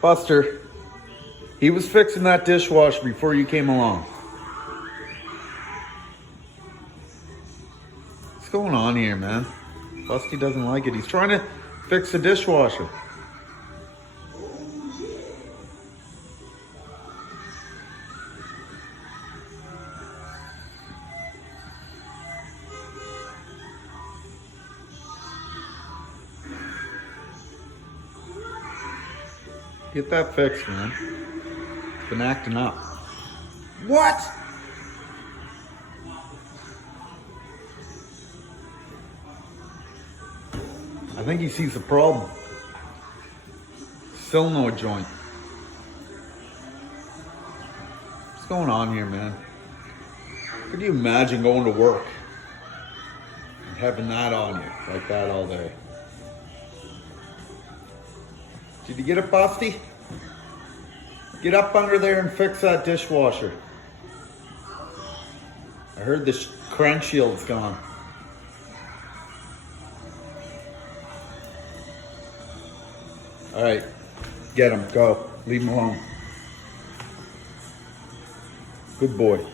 Buster, he was fixing that dishwasher before you came along. What's going on here, man? Busty doesn't like it. He's trying to fix the dishwasher. Get that fixed, man. It's been acting up. What? I think he sees the problem. Still no joint. What's going on here, man? Could you imagine going to work and having that on you like that all day? Did you get it, Busty? Get up under there and fix that dishwasher. I heard the crank shield's gone. All right, get him, go. Leave him alone. Good boy.